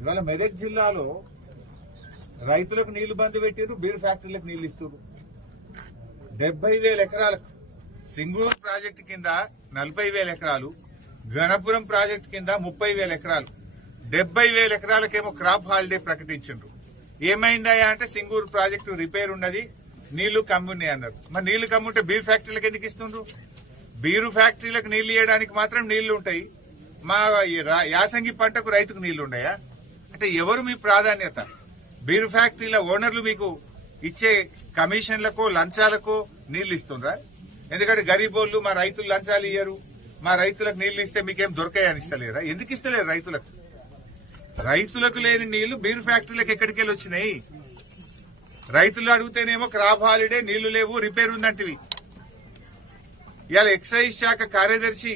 ఇవాళ మెదక్ జిల్లాలో రైతులకు నీళ్లు బంద్ పెట్టారు, బీర్ ఫ్యాక్టరీలకు నీళ్లు ఇస్తారు. 70,000 ఎకరాలకు సింగూరు ప్రాజెక్టు కింద 40,000 ఎకరాలు, గణపురం ప్రాజెక్టు కింద 30,000 ఎకరాలు, 70,000 ఎకరాలకేమో క్రాప్ హాలిడే ప్రకటించారు. ఏమైందా అంటే సింగూరు ప్రాజెక్టు రిపేర్ ఉన్నది, నీళ్లు కమ్మున్నాయి అన్నారు. మరి నీళ్లు కమ్ముంటే బీర్ ఫ్యాక్టరీలకు ఎందుకు ఇస్తుండ్రు? బీరు ఫ్యాక్టరీలకు నీళ్లు ఇవ్వడానికి మాత్రం నీళ్లు ఉంటాయి, మా యాసంగి పంటకు రైతుకు నీళ్లు ఉన్నాయా? అంటే ఎవరు మీ ప్రాధాన్యత? బీరు ఫ్యాక్టరీల ఓనర్లు మీకు ఇచ్చే కమిషన్లకు లంచాలకు నీళ్లు ఇస్తుండ్రా? ఎందుకంటే గరీబోళ్లు మా రైతులు లంచాలు ఇయ్యరు, మా రైతులకు నీళ్లు ఇస్తే మీకేం దొరకాయని ఇస్తలేరా? ఎందుకు ఇస్తలేరు రైతులకు? రైతులకు లేని నీళ్లు బీరు ఫ్యాక్టరీలకు ఎక్కడికి వెళ్ళి వచ్చినాయి? రైతులు అడిగితేనేమో క్రాప్ హాలిడే, నీళ్లు లేవు, రిపేర్ ఉందంటివి. ఇవాళ ఎక్సైజ్ శాఖ కార్యదర్శి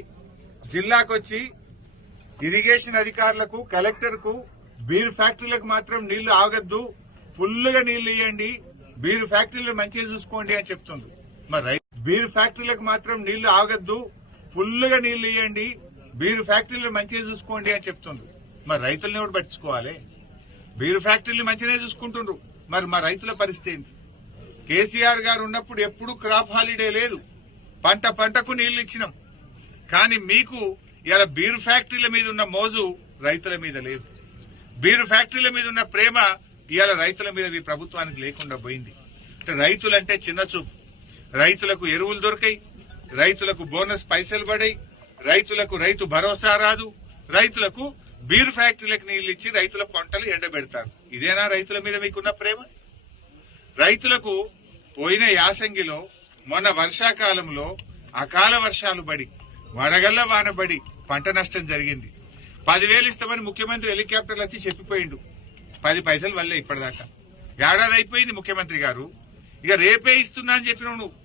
జిల్లాకు వచ్చి ఇరిగేషన్ అధికారులకు, కలెక్టర్ కు బీర్ ఫ్యాక్టరీలకు మాత్రం నీళ్లు ఆగద్దు, ఫుల్గా నీళ్లు ఇవ్వండి, బీర్ ఫ్యాక్టరీలు మంచిగా చూసుకోండి అని చెప్తుంది. మరి బీర్ ఫ్యాక్టరీలకు మాత్రం నీళ్లు ఆగద్దు, ఫుల్గా నీళ్లు ఇవ్వండి, బీర్ ఫ్యాక్టరీలు మంచిగా చూసుకోండి అని చెప్తుంది. మరి రైతులను ఎవరు పట్టించుకోవాలి? బీర్ ఫ్యాక్టరీలు మంచిగానే చూసుకుంటుండ్రు, మరి మా రైతుల పరిస్థితి ఏంటి? కేసీఆర్ గారు ఉన్నప్పుడు ఎప్పుడు క్రాప్ హాలిడే లేదు, పంట పంటకు నీళ్లు ఇచ్చినాం. కానీ మీకు ఇలా బీర్ ఫ్యాక్టరీల మీద ఉన్న మోజు రైతుల మీద లేదు. బీరు ఫ్యాక్టరీల మీద ఉన్న ప్రేమ ఇవాళ రైతుల మీద ఈ ప్రభుత్వానికి లేకుండా పోయింది. రైతులంటే చిన్న చూపు. రైతులకు ఎరువులు దొరికాయి, రైతులకు బోనస్ పైసలు పడాయి, రైతులకు రైతు భరోసా రాదు, రైతులకు బీరు ఫ్యాక్టరీలకు నీళ్లు ఇచ్చి రైతుల పంటలు ఎండబెడతారు. ఇదేనా రైతుల మీద మీకున్న ప్రేమ? రైతులకు పోయిన యాసంగిలో, మొన్న వర్షాకాలంలో అకాల వర్షాలు పడి, వడగళ్ల వానబడి పంట నష్టం జరిగింది. 10,000 ఇస్తామని ముఖ్యమంత్రి హెలికాప్టర్లు వచ్చి చెప్పిపోయిండు. 10 పైసలు వల్లే ఇప్పటిదాకా. ఏడాది అయిపోయింది ముఖ్యమంత్రి గారు, ఇక రేపే ఇస్తున్నా అని చెప్పినావు నువ్వు.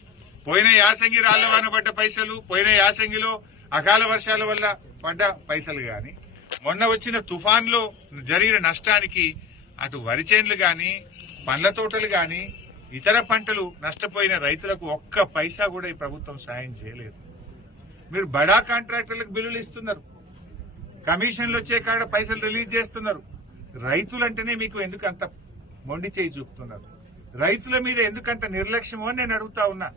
పోయిన యాసంగి రాళ్ల వాన పడ్డ పైసలు, పోయిన యాసంగిలో అకాల వర్షాల వల్ల పడ్డ పైసలు గాని, మొన్న వచ్చిన తుఫాన్లో జరిగిన నష్టానికి అటు వరి చేన్లు గాని, పండ్ల తోటలు గాని, ఇతర పంటలు నష్టపోయిన రైతులకు ఒక్క పైసా కూడా ఈ ప్రభుత్వం సాయం చేయలేదు. మీరు బడా కాంట్రాక్టర్లకు బిల్లులు ఇస్తున్నారు, కమిషన్లు వచ్చే కాడ పైసలు రిలీజ్ చేస్తున్నారు. రైతులంటేనే మీకు ఎందుకు అంత మొండి చేయి చూపుతున్నారు? రైతుల మీద ఎందుకంత నిర్లక్ష్యమో అని నేను అడుగుతా ఉన్నా.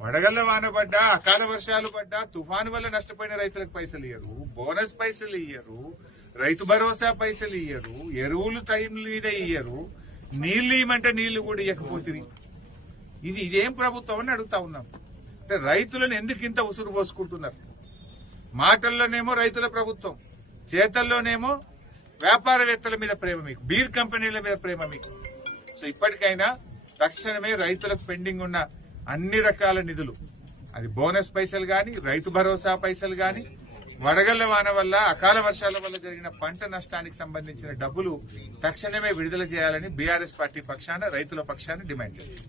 వడగళ్ల వాన పడ్డా, అకాల వర్షాలు పడ్డా, తుఫాను వల్ల నష్టపోయిన రైతులకు పైసలు ఇయ్యరు, బోనస్ పైసలు ఇయ్యరు, రైతు భరోసా పైసలు ఇయ్యరు, ఎరువులు టైం మీద ఇయ్యరు, నీళ్లు ఇవ్వమంటే నీళ్లు కూడా ఇవ్వకపోతుంది. ఇదేం ప్రభుత్వం అని అడుగుతా ఉన్నాం. అంటే రైతులను ఎందుకు ఇంత ఉసురు పోసుకుంటున్నారు? మాటల్లోనేమో రైతుల ప్రభుత్వం, చేతల్లోనేమో వ్యాపారవేత్తల మీద ప్రేమ మీకు, బీర్ కంపెనీల మీద ప్రేమ మీకు. సో ఇప్పటికైనా తక్షణమే రైతులకు పెండింగ్ ఉన్న అన్ని రకాల నిధులు, అది బోనస్ పైసలు గాని, రైతు భరోసా పైసలు గాని, వడగళ్ల వాన వల్ల, అకాల వర్షాల వల్ల జరిగిన పంట నష్టానికి సంబంధించిన డబ్బులు తక్షణమే విడుదల చేయాలని బీఆర్ఎస్ పార్టీ పక్షాన, రైతుల పక్షాన డిమాండ్ చేస్తుంది.